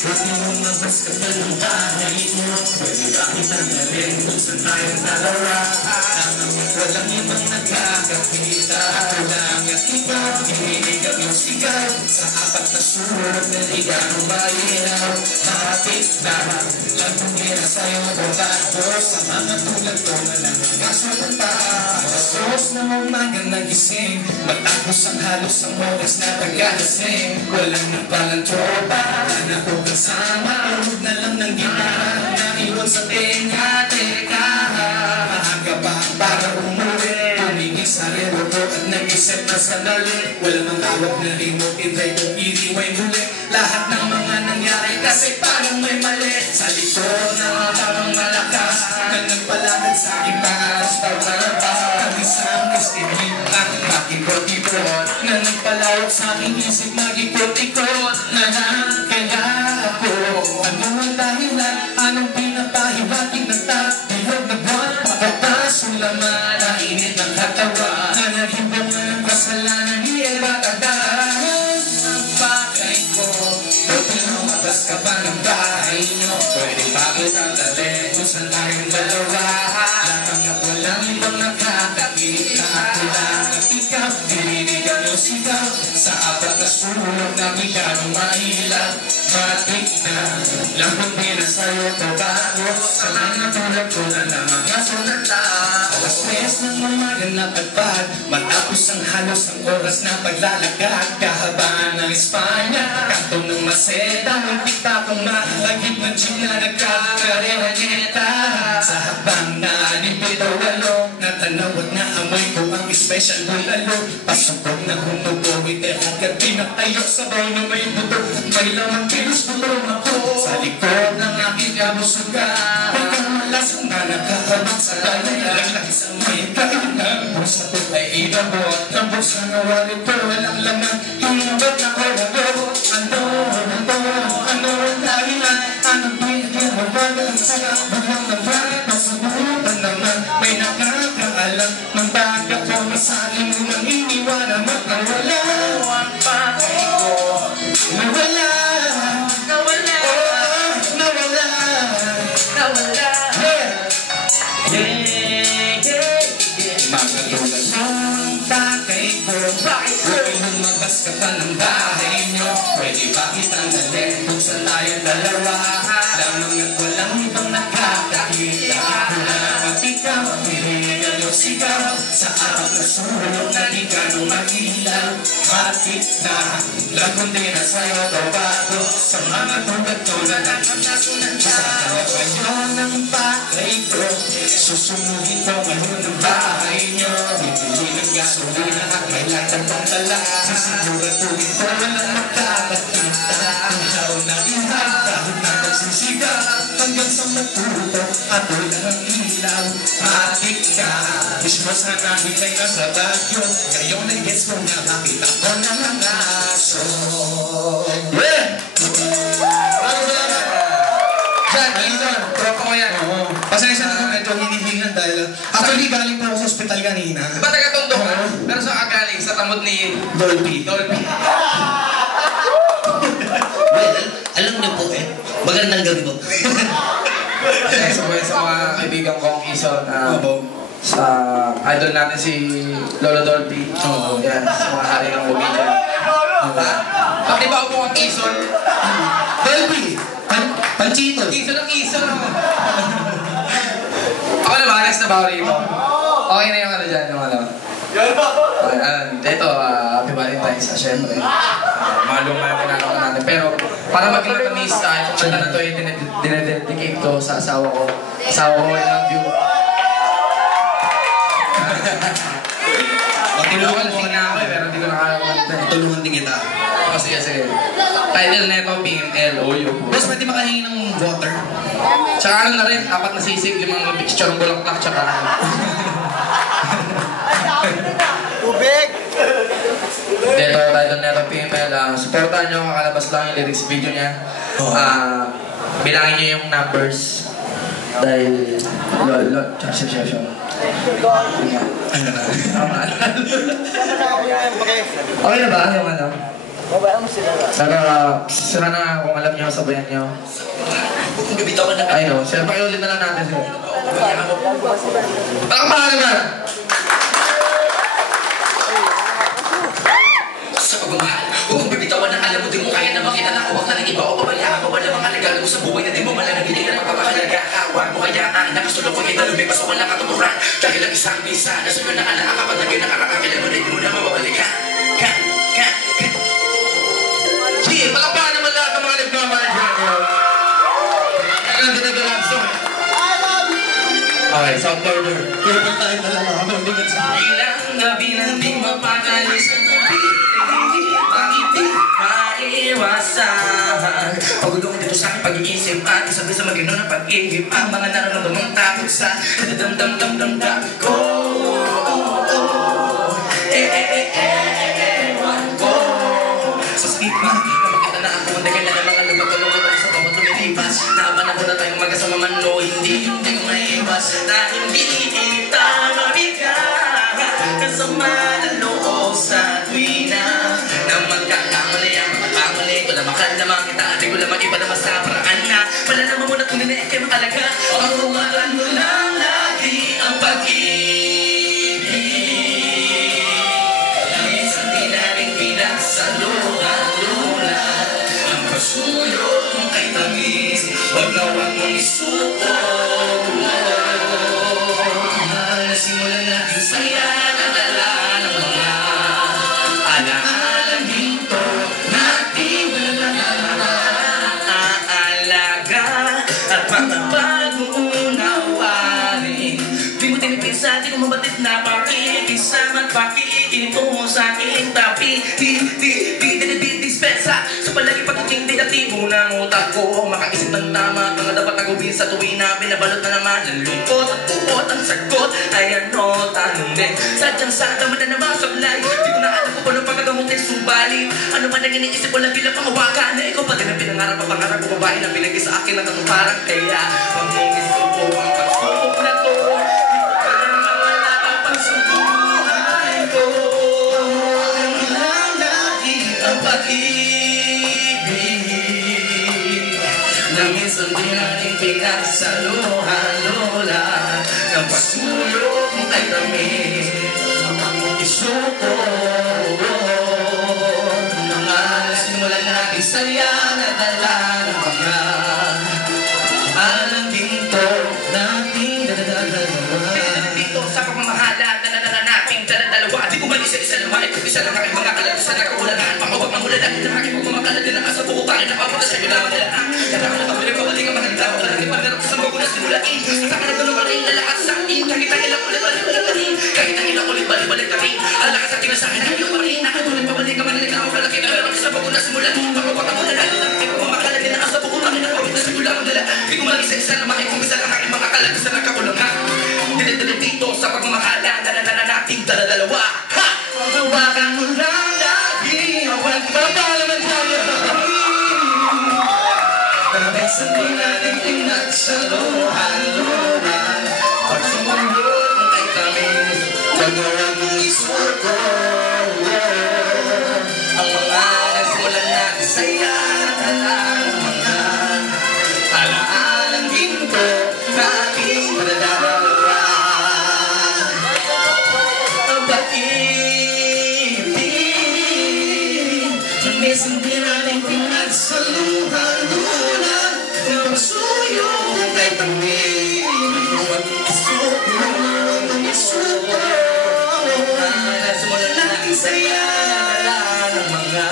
Pwede lumabas ka pa ng bahay mo. Pwede ba kitang dalhin kung saan tayong dalawa? Namang walang ibang nagkakakita. Lang at ikaw, hinilig ang iyong sigaw. Sa apat na sulok na ligang malinaw. Mahapit na lang tumira sa'yo babago. Sa mga tulad ko na lang ang kasunod pa. Alas na umaga nagising. Matapos ang halos ang oras na pag-alasing. Walang napalang tropa na ako kasama. Huwag na lang ng gitara na iwan sa tenga. Teka, maaga pa para umuwi. Tumingin sa relo ko at nag-isip na sandali. Walang ang awag na remote, intay kong iriway muli. Lahat ng mga nangyari kasi parang may mali. Sa likod ng tarang malakas na nagpalakad sa aking pangalas. Ang isang istigil at makikot-ikot na nagpalawak sa aking isip magikot-ikot na lang kaya ako. Ano ang dahilan? Anong pinapahiwating ng tagilog na buwan? Pagkataso laman ang init ng katawan na naghibang ng kasalanan ni Eva Tagdahan. Ang bagay ko, buti lumabas ka ba ng bahay nyo? Pwede pa kitang dalhin kung saan tayong dalawa. Lamang at walang ibang nakakakita. Ako lang at ikaw, hinilig ang iyong sigaw. Sa apat na sulok na bigang mailaw. Matik na lang kung di na sa'yo babago. Sa mga tulad ko na lang ang kasunod na. Alas 3 ng umaga na pagpad. Matapos ang halos ang oras na paglalagad. Kahabaan ng Espanya, kantong ng Maceda. Muntik pa kong malagip ng jeep na nagkakarenanyeta. Sa habang na nipito walo, natanaw at naamoy ko ang special bulalo. Pasukog na humubog, iterhat at pinatayo. Sabaw na may buto at may lamang kilos tulong ako. Sa likod ng aking kabusugan, may kamalasang na nakahabang sa kanya. Nalaglag sa may kainan. Bulsa ko ay inabot. Ang bulsa na wallet ko walang laman. Inabot na ko lagot. Ano ang dahilan? Anong pinaginawagan sa buhang ng bakit? Nasubukan naman may nakakaalam. Nang baga ko masaling mo nang iniwanan at nawala. Ang bagay ko nawala. Ka pa ng bahay nyo. Pwede ba kitang dalhin kung saan tayong dalawa? Lamang at walang ibang nakakakita. Ako lang at ikaw, hinilig ang iyong sigaw. Sa apat na sulok na di ganong magilaw. Matik na lang kung di na sa'yo babago. Sa mga tulad ko na lang ang nasunod na. Sa kayo ng bagay ko, susunugin ko ngayon ng bahay nyo. Bibili ng gasolina at may latang pangdala. Sisiguraduhin ko walang makakakita. Ihaw na ihaw kahit na nagsisiga. Hanggang sa matuto at walang ang ilaw. Matik ka, mismo sana hintay ka sa bagyo. Ngayon ay gets mo na bakit ako na mga aso. Diyan, Ethan, tropa ko yan. Pasensya na kung medyo hinihingan dahil actually galing po ako sa ospital kanina. Ba't taga-tondo ka? Pero saan ka galing? Sa tamot ni Dolphy. Well, alam niyo po magandang gabi po. Sa mga kaibigan kong Quezon, sa idol natin si Lolo Dolphy. Yan, sa mga hari ng komedya. Pag di ba upo ang Quezon? Dolphy! Panchito! Quezon ang Quezon! Ako na ba? Next na ba ako rito? Okay na yung ano dyan, yung ano. Ito, Happy Valentine's, syempre. Mga luma yung pinagawa natin. Pero, para maging matamis, itong kanta na ito ay dinededicate ko sa asawa ko. Asawa ko, I love you. Tulungan din nga ako pero hindi ko nakakanta eh. Tulungan din kita. Sige. Title na ito, PML-OU. Boss, pwede makahingi ng water? Tsaka ano na rin, 4 na sisig, 5 picture ng bulaklak, tsaka Tubig! Dito, title na ito, PML. Supportahan nyo, kakalabas lang yung lyrics video niya. Bilangin nyo yung numbers. Dahil, siya. Ano na? Okay na ba? Yung ano? Mabayaan mo sila na. Sila na kung alam nyo, sabayan nyo. Kung gabitawan na Ay no, sila pakiulit na lang natin sila. Palakpakan naman! sa pagmamahal. Huwag mong bibitawan ng alam mo, di mo kaya na makita na huwag na ng iba o pabayaan mo ba namang halaga mo sa buhay na di mo malanagili ka na magpapahalaga. Huwag mo hayaan, nakasulong ko kita lumipas o walang katuturan. Dahil ang isang isa na sa'yo na ala kapag nagay ng arakakila mo na hindi mo na mababalikan. Sige, palakpakan naman lahat ng mga nagmamahal dyan. Kailangan dinagalang song. Okay, sound order. Purple tayo na lang ako. Hindi ka sa... Ilang gabi nang di mapakali sa gabi. Bakit di maiwasan? Pagulong dito sa aking pag-iisip at isabi sa magino ng pag-ibig ang mga nararamdamang takot sa dam-dam-dam-dam ko. Ewan ko sa sakit man na magkita na ako ang dahilan ng mga lubat-lubat ako sa bawat lumilipas. Napanahon na tayong magkasama man o hindi ko maiwas na hindi kita mabigyan kasama ng loob sa tuwina na magkakamali ang makakamali ko na makalaman kita di ko lamang iba na mas naparaan na wala naman mo na kung nina ikay makalaga pangumalan mo lang lagi ang pag-ibig na minsan di natin pinagsaluhan-luhan ang pasulot mong kay tamis wag na wag mong isuko simulan natin saya na dala ng mga alaala dito natin aalaga at mga pag-uunawarin di mo tinipisa, di mo mabatid na pakikisama at pakikitungo sa aking tapi dispensa sa palagi pagkiking negatibo ng utak ko makaisip ng tama mga dapat nagawin sa tuwing na binabalot na naman ng lungkot at buot ang sagot ay ano tanong din sadyang sa dama na naman sablay di ko na alam kung paano pagkagamot ay sumbali ano man ang iniisip ko lang bilang pangawakan na ikaw pati na pinangarap ang pangarap ko babae na pinagis sa akin ng katuparan kaya huwag mong isuko ang pagsubok na to di ko pa naman wala ang pagsubuhay ko lang lagi ang pag-ibig na minsan di natin pinagsaluhan-lula ng pasulok mo kay tamis ang isuko mga simulan natin saya na dala ng mga alang ginto nating dadadalawa dito sa pagmamahala nating dadadalawa di ko man isa-isa lang maikupisa ng aking mga kalagisa na kaulanan makawag ang ulan ng aking pagmamahala din ang asa buko tayo na papunta sa iyo naman nila Dapat na patuloy pa balik ang mga tao Lagi pa narap sa mga kunas simulain Sa kanagano pa rin lalakas sa akin Kahit ang ilang ulit balik-balik ka rin Kahit ang ilang ulit balik-balik ka rin Ang lakas akin na sa akin Ayaw pa rin Nakatuloy pa balik ang mga nilikaw Kalaki na narap sa mga kunas simulain Makawag ang ulan ng aking pagmamahala din ang asa buko tayo na papunta sa iyo naman nila Di ko mag-isa-isa na makikumisa ng aking mga kalagisa na kakulangan Dito dito sa pagmamahala nating daladalawa Ha! Hawakan mo lang lagi Huwag papalaman tayo Minsan di natin pinagsaluhan-luhan Pag sumunod mo kay tamis Huwag na huwag mong isuko Ang mga nagsimulan natin saya Dala ng mga alaalang ginto Na ating madadalawa Ang pag-ibig Minsan di natin pinagsaluhan-luhan Pagsuyo kung kay tamis Huwag isuko Huwag isuko Nasimulan natin saya Dala ng mga